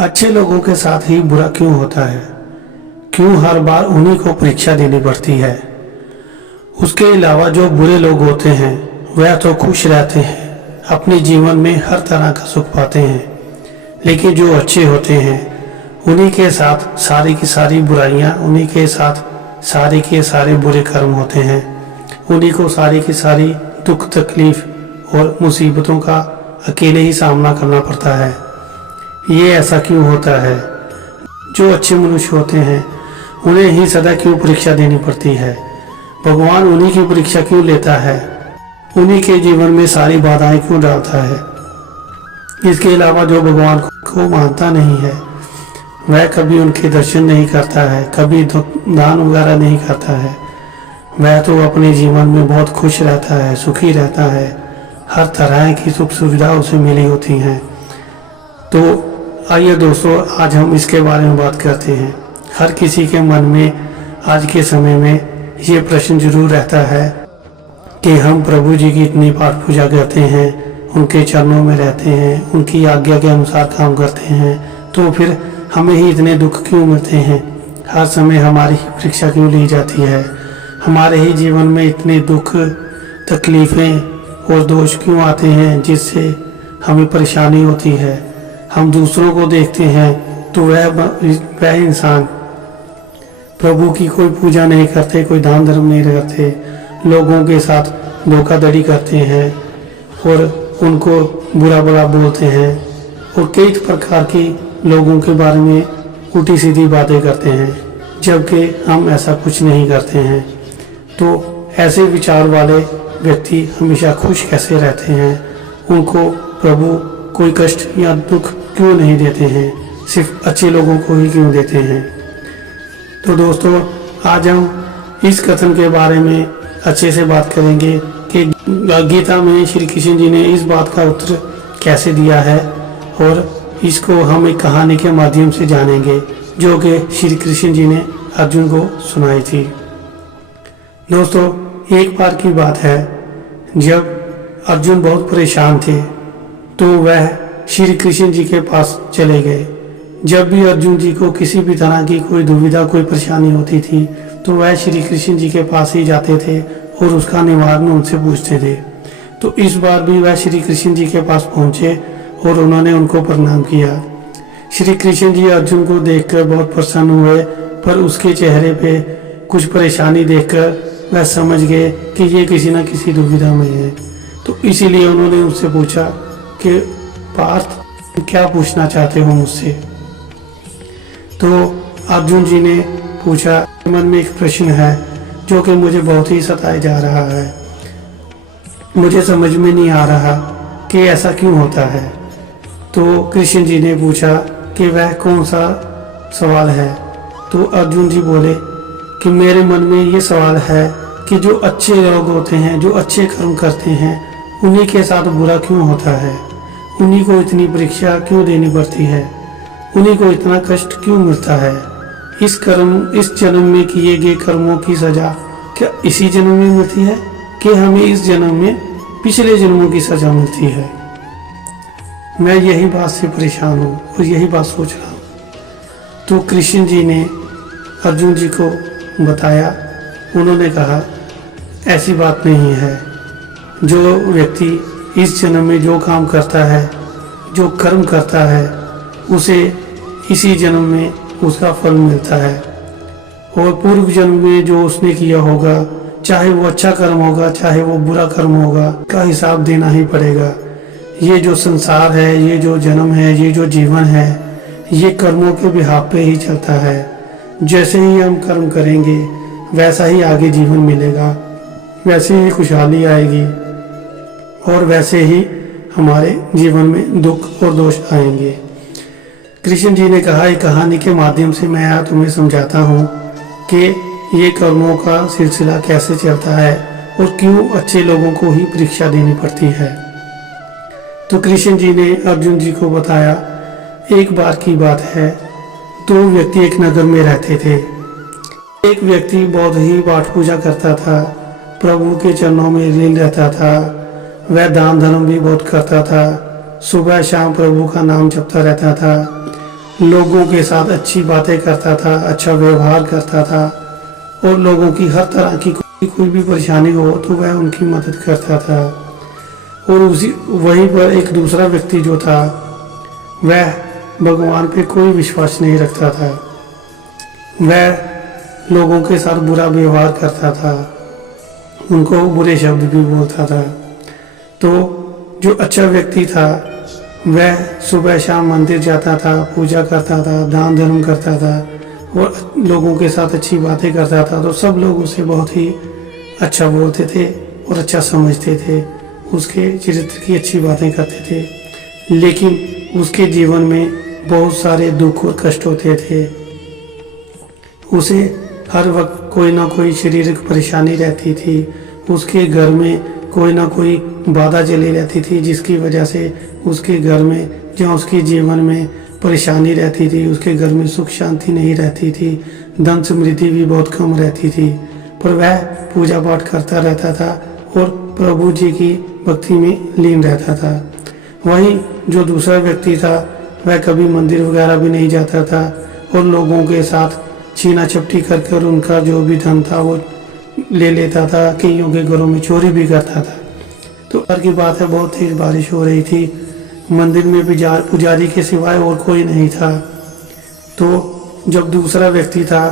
अच्छे लोगों के साथ ही बुरा क्यों होता है? क्यों हर बार उन्हीं को परीक्षा देनी पड़ती है? उसके अलावा जो बुरे लोग होते हैं वह तो खुश रहते हैं, अपने जीवन में हर तरह का सुख पाते हैं, लेकिन जो अच्छे होते हैं उन्हीं के साथ सारी की सारी बुराइयां, उन्हीं के साथ सारे के सारे बुरे कर्म होते हैं। उन्हीं को सारी की सारी दुख तकलीफ और मुसीबतों का अकेले ही सामना करना पड़ता है। ये ऐसा क्यों होता है? जो अच्छे मनुष्य होते हैं उन्हें ही सदा क्यों परीक्षा देनी पड़ती है? भगवान उन्हीं की परीक्षा क्यों लेता है? उन्हीं के जीवन में सारी बाधाएं क्यों डालता है? इसके अलावा जो भगवान को मानता नहीं है वह कभी उनके दर्शन नहीं करता है, कभी दान वगैरह नहीं करता है। वह तो अपने जीवन में बहुत खुश रहता है, सुखी रहता है, हर तरह की सुख सुविधा उसे मिली होती हैं। तो आइए दोस्तों, आज हम इसके बारे में बात करते हैं। हर किसी के मन में आज के समय में ये प्रश्न जरूर रहता है कि हम प्रभु जी की इतनी पाठ पूजा करते हैं, उनके चरणों में रहते हैं, उनकी आज्ञा के अनुसार काम करते हैं, तो फिर हमें ही इतने दुख क्यों मिलते हैं? हर समय हमारी ही परीक्षा क्यों ली जाती है? हमारे ही जीवन में इतने दुख तकलीफ़ें और दोष क्यों आते हैं जिससे हमें परेशानी होती है? हम दूसरों को देखते हैं तो वह इंसान प्रभु की कोई पूजा नहीं करते, कोई दान धर्म नहीं करते, लोगों के साथ धोखाधड़ी करते हैं और उनको बुरा बुरा बोलते हैं और कई प्रकार की लोगों के बारे में उल्टी सीधी बातें करते हैं, जबकि हम ऐसा कुछ नहीं करते हैं। तो ऐसे विचार वाले व्यक्ति हमेशा खुश कैसे रहते हैं? उनको प्रभु कोई कष्ट या दुख क्यों नहीं देते हैं? सिर्फ अच्छे लोगों को ही क्यों देते हैं? तो दोस्तों, आज हम इस कथन के बारे में अच्छे से बात करेंगे कि गीता में श्री कृष्ण जी ने इस बात का उत्तर कैसे दिया है, और इसको हम एक कहानी के माध्यम से जानेंगे जो कि श्री कृष्ण जी ने अर्जुन को सुनाई थी। दोस्तों, एक बार की बात है, जब अर्जुन बहुत परेशान थे तो वह श्री कृष्ण जी के पास चले गए। जब भी अर्जुन जी को किसी भी तरह की कोई दुविधा, कोई परेशानी होती थी तो वह श्री कृष्ण जी के पास ही जाते थे और उसका निवारण उनसे पूछते थे। तो इस बार भी वह श्री कृष्ण जी के पास पहुंचे और उन्होंने उनको प्रणाम किया। श्री कृष्ण जी अर्जुन को देखकर बहुत प्रसन्न हुए, पर उसके चेहरे पे कुछ परेशानी देखकर वह समझ गए कि ये किसी न किसी दुविधा में है। तो इसीलिए उन्होंने उससे पूछा कि पार्थ, क्या पूछना चाहते हो मुझसे? तो अर्जुन जी ने पूछा, मन में एक प्रश्न है जो कि मुझे बहुत ही सताया जा रहा है, मुझे समझ में नहीं आ रहा कि ऐसा क्यों होता है। तो कृष्ण जी ने पूछा कि वह कौन सा सवाल है? तो अर्जुन जी बोले कि मेरे मन में ये सवाल है कि जो अच्छे लोग होते हैं, जो अच्छे कर्म करते हैं, उन्हीं के साथ बुरा क्यों होता है? उन्हीं को इतनी परीक्षा क्यों देनी पड़ती है? उन्हीं को इतना कष्ट क्यों मिलता है? इस जन्म में किए गए कर्मों की सजा क्या इसी जन्म में मिलती है कि हमें इस जन्म में पिछले जन्मों की सजा मिलती है? मैं यही बात से परेशान हूँ और यही बात सोच रहा हूँ। तो कृष्ण जी ने अर्जुन जी को बताया। उन्होंने कहा, ऐसी बात नहीं है। जो व्यक्ति इस जन्म में जो काम करता है, जो कर्म करता है, उसे इसी जन्म में उसका फल मिलता है, और पूर्व जन्म में जो उसने किया होगा, चाहे वो अच्छा कर्म होगा चाहे वो बुरा कर्म होगा, का हिसाब देना ही पड़ेगा। ये जो संसार है, ये जो जन्म है, ये जो जीवन है, ये कर्मों के बिहाफ पे ही चलता है। जैसे ही हम कर्म करेंगे वैसा ही आगे जीवन मिलेगा, वैसे ही खुशहाली आएगी और वैसे ही हमारे जीवन में दुख और दोष आएंगे। कृष्ण जी ने कहा, एक कहानी के माध्यम से मैं यहाँ तुम्हें समझाता हूँ कि ये कर्मों का सिलसिला कैसे चलता है और क्यों अच्छे लोगों को ही परीक्षा देनी पड़ती है। तो कृष्ण जी ने अर्जुन जी को बताया, एक बार की बात है, दो व्यक्ति एक नगर में रहते थे। एक व्यक्ति बहुत ही पाठ पूजा करता था, प्रभु के चरणों में लीन रहता था, वह दान धर्म भी बहुत करता था, सुबह शाम प्रभु का नाम जपता रहता था। लोगों के साथ अच्छी बातें करता था, अच्छा व्यवहार करता था और लोगों की हर तरह की कोई भी परेशानी हो तो वह उनकी मदद करता था। और उसी वहीं पर एक दूसरा व्यक्ति जो था वह भगवान पे कोई विश्वास नहीं रखता था। वह लोगों के साथ बुरा व्यवहार करता था, उनको बुरे शब्द भी बोलता था। तो जो अच्छा व्यक्ति था वह सुबह शाम मंदिर जाता था, पूजा करता था, दान धर्म करता था और लोगों के साथ अच्छी बातें करता था। तो सब लोग उसे बहुत ही अच्छा बोलते थे और अच्छा समझते थे, उसके चरित्र की अच्छी बातें करते थे। लेकिन उसके जीवन में बहुत सारे दुख और कष्ट होते थे। उसे हर वक्त कोई ना कोई शारीरिक परेशानी रहती थी, उसके घर में कोई ना कोई बाधा चली रहती थी, जिसकी वजह से उसके घर में जहाँ उसके जीवन में परेशानी रहती थी, उसके घर में सुख शांति नहीं रहती थी, धन समृद्धि भी बहुत कम रहती थी। पर वह पूजा पाठ करता रहता था और प्रभु जी की भक्ति में लीन रहता था। वहीं जो दूसरा व्यक्ति था वह कभी मंदिर वगैरह भी नहीं जाता था और लोगों के साथ छीना झपटी कर उनका जो भी धन था वो ले लेता था, कईयों के घरों में चोरी भी करता था। तो हर की बात है, बहुत तेज बारिश हो रही थी, मंदिर में भी पुजारी के सिवाय और कोई नहीं था। तो जब दूसरा व्यक्ति था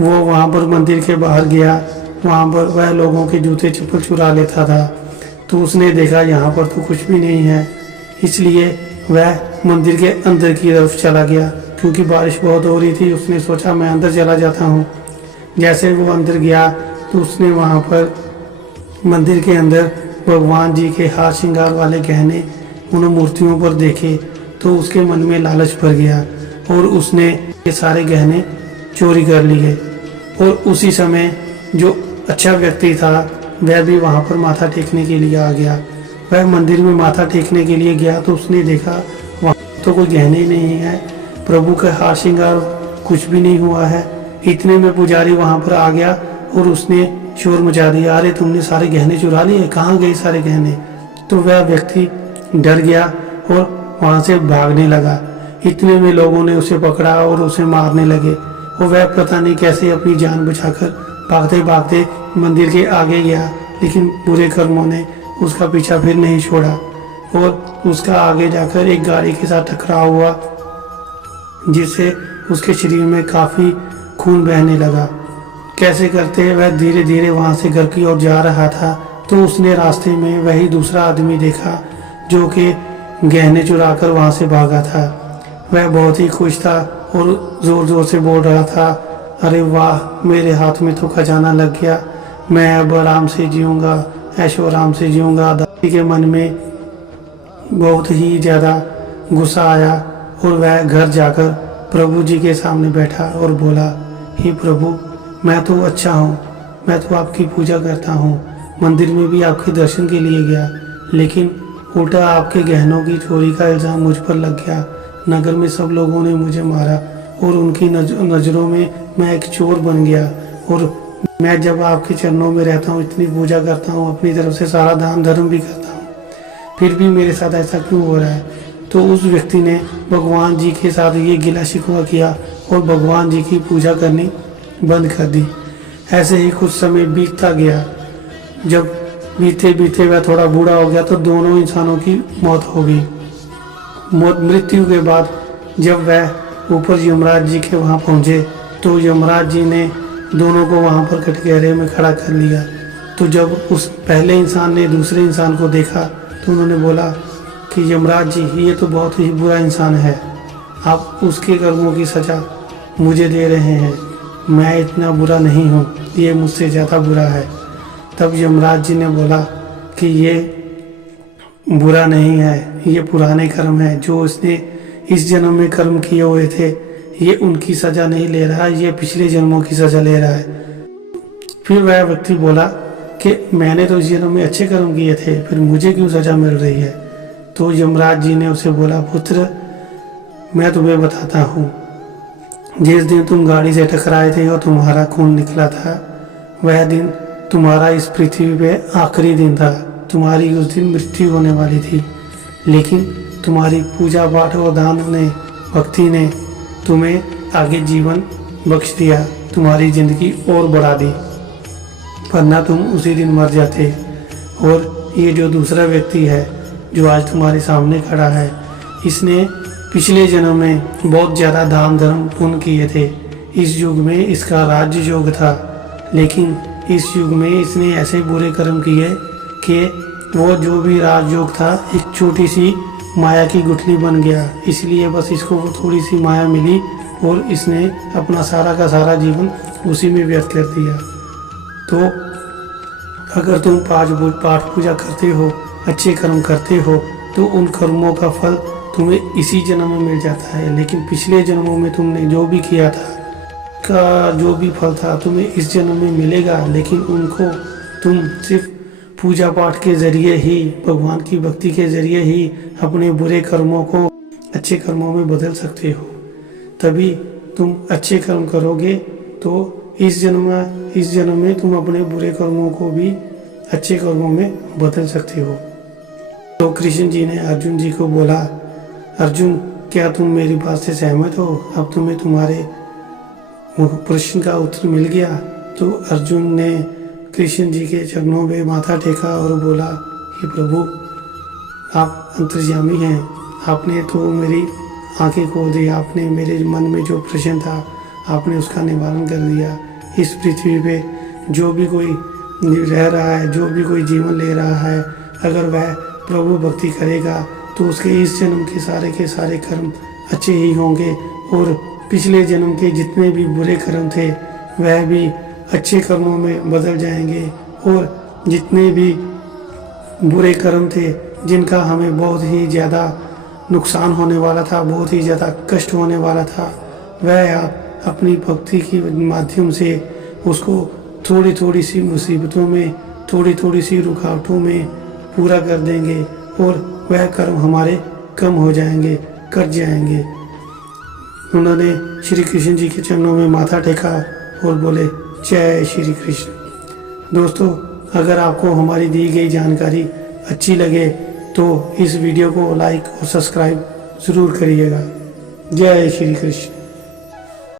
वो वहाँ पर मंदिर के बाहर गया, वहाँ पर वह लोगों के जूते चप्पल चुरा लेता था। तो उसने देखा यहाँ पर तो कुछ भी नहीं है, इसलिए वह मंदिर के अंदर की तरफ चला गया। क्योंकि बारिश बहुत हो रही थी, उसने सोचा मैं अंदर चला जाता हूँ। जैसे वो अंदर गया तो उसने वहाँ पर मंदिर के अंदर भगवान जी के हार श्रृंगार वाले गहने उन मूर्तियों पर देखे। तो उसके मन में लालच भर गया और उसने ये सारे गहने चोरी कर लिए। और उसी समय जो अच्छा व्यक्ति था वह भी वहाँ पर माथा टेकने के लिए आ गया। वह मंदिर में माथा टेकने के लिए गया तो उसने देखा वहाँ तो कोई गहने ही नहीं है, प्रभु का हार श्रृंगार कुछ भी नहीं हुआ है। इतने में पुजारी वहाँ पर आ गया और उसने शोर मचा दिया, अरे तुमने सारे गहने चुरा लिए, कहाँ गए सारे गहने। तो वह व्यक्ति डर गया और वहाँ से भागने लगा। इतने में लोगों ने उसे पकड़ा और उसे मारने लगे और वह पता नहीं कैसे अपनी जान बचाकर भागते भागते मंदिर के आगे गया। लेकिन बुरे कर्मों ने उसका पीछा फिर नहीं छोड़ा और उसका आगे जाकर एक गाड़ी के साथ टकराव हुआ, जिससे उसके शरीर में काफ़ी खून बहने लगा। कैसे करते वह धीरे धीरे वहाँ से घर की ओर जा रहा था तो उसने रास्ते में वही दूसरा आदमी देखा जो कि गहने चुरा कर वहाँ से भागा था। वह बहुत ही खुश था और ज़ोर ज़ोर से बोल रहा था, अरे वाह, मेरे हाथ में तो खजाना लग गया, मैं अब आराम से जीऊँगा, ऐशो आराम से जीऊँगा। दादी के मन में बहुत ही ज़्यादा गुस्सा आया और वह घर जाकर प्रभु जी के सामने बैठा और बोला, हे प्रभु, मैं तो अच्छा हूँ, मैं तो आपकी पूजा करता हूँ, मंदिर में भी आपके दर्शन के लिए गया, लेकिन उल्टा आपके गहनों की चोरी का इल्ज़ाम मुझ पर लग गया। नगर में सब लोगों ने मुझे मारा और उनकी नज़रों में मैं एक चोर बन गया। और मैं जब आपके चरणों में रहता हूँ, इतनी पूजा करता हूँ, अपनी तरफ से सारा दान धर्म भी करता हूँ, फिर भी मेरे साथ ऐसा क्यों हो रहा है। तो उस व्यक्ति ने भगवान जी के साथ ये गिला शिकवा किया और भगवान जी की पूजा करनी बंद कर दी। ऐसे ही कुछ समय बीतता गया। जब बीते बीते वह थोड़ा बूढ़ा हो गया तो दोनों इंसानों की मौत हो गई। मृत्यु के बाद जब वह ऊपर यमराज जी के वहाँ पहुँचे तो यमराज जी ने दोनों को वहाँ पर कटघरे में खड़ा कर लिया। तो जब उस पहले इंसान ने दूसरे इंसान को देखा तो उन्होंने बोला कि यमराज जी, ये तो बहुत ही बुरा इंसान है, आप उसके कर्मों की सज़ा मुझे दे रहे हैं, मैं इतना बुरा नहीं हूँ, ये मुझसे ज़्यादा बुरा है। तब यमराज जी ने बोला कि ये बुरा नहीं है, ये पुराने कर्म है, जो इसने इस जन्म में कर्म किए हुए थे, ये उनकी सज़ा नहीं ले रहा, ये पिछले जन्मों की सज़ा ले रहा है। फिर वह व्यक्ति बोला कि मैंने तो इस जन्म में अच्छे कर्म किए थे, फिर मुझे क्यों सज़ा मिल रही है। तो यमराज जी ने उसे बोला, पुत्र, मैं तुम्हें बताता हूँ, जिस दिन तुम गाड़ी से टकराए थे और तुम्हारा खून निकला था, वह दिन तुम्हारा इस पृथ्वी पे आखिरी दिन था। तुम्हारी उस दिन मृत्यु होने वाली थी, लेकिन तुम्हारी पूजा पाठ और दान ने, भक्ति ने तुम्हें आगे जीवन बख्श दिया, तुम्हारी ज़िंदगी और बढ़ा दी, वरना तुम उसी दिन मर जाते। और ये जो दूसरा व्यक्ति है जो आज तुम्हारे सामने खड़ा है, इसने पिछले जन्म में बहुत ज़्यादा दान धर्म पुण्य किए थे। इस युग में इसका राज्य योग था, लेकिन इस युग में इसने ऐसे बुरे कर्म किए कि वो जो भी राजयोग था एक छोटी सी माया की गुठली बन गया। इसलिए बस इसको वो थोड़ी सी माया मिली और इसने अपना सारा का सारा जीवन उसी में व्यर्थ कर दिया। तो अगर तुम पाठ पूजा करते हो, अच्छे कर्म करते हो, तो उन कर्मों का फल तुम्हें इसी जन्म में मिल जाता है। लेकिन पिछले जन्मों में तुमने जो भी किया था का जो भी फल था तुम्हें इस जन्म में मिलेगा, लेकिन उनको तुम सिर्फ पूजा पाठ के ज़रिए ही, भगवान की भक्ति के ज़रिए ही अपने बुरे कर्मों को अच्छे कर्मों में बदल सकते हो। तभी तुम अच्छे कर्म करोगे तो इस जन्म में तुम अपने बुरे कर्मों को भी अच्छे कर्मों में बदल सकते हो। तो कृष्ण जी ने अर्जुन जी को बोला, अर्जुन क्या तुम मेरी बात से सहमत हो? अब तुम्हें तुम्हारे प्रश्न का उत्तर मिल गया। तो अर्जुन ने कृष्ण जी के चरणों में माथा टेका और बोला कि प्रभु आप अंतर्यामी हैं, आपने तो मेरी आंखें खोल दी, आपने मेरे मन में जो प्रश्न था आपने उसका निवारण कर दिया। इस पृथ्वी पे जो भी कोई रह रहा है, जो भी कोई जीवन ले रहा है, अगर वह प्रभु भक्ति करेगा तो उसके इस जन्म के सारे कर्म अच्छे ही होंगे और पिछले जन्म के जितने भी बुरे कर्म थे वह भी अच्छे कर्मों में बदल जाएंगे। और जितने भी बुरे कर्म थे जिनका हमें बहुत ही ज़्यादा नुकसान होने वाला था, बहुत ही ज़्यादा कष्ट होने वाला था, वह आप अपनी भक्ति के माध्यम से उसको थोड़ी थोड़ी सी मुसीबतों में, थोड़ी थोड़ी सी रुकावटों में पूरा कर देंगे और वह कर्म हमारे कम हो जाएंगे, कट जाएंगे। उन्होंने श्री कृष्ण जी के चरणों में माथा टेका और बोले जय श्री कृष्ण। दोस्तों, अगर आपको हमारी दी गई जानकारी अच्छी लगे तो इस वीडियो को लाइक और सब्सक्राइब ज़रूर करिएगा। जय श्री कृष्ण।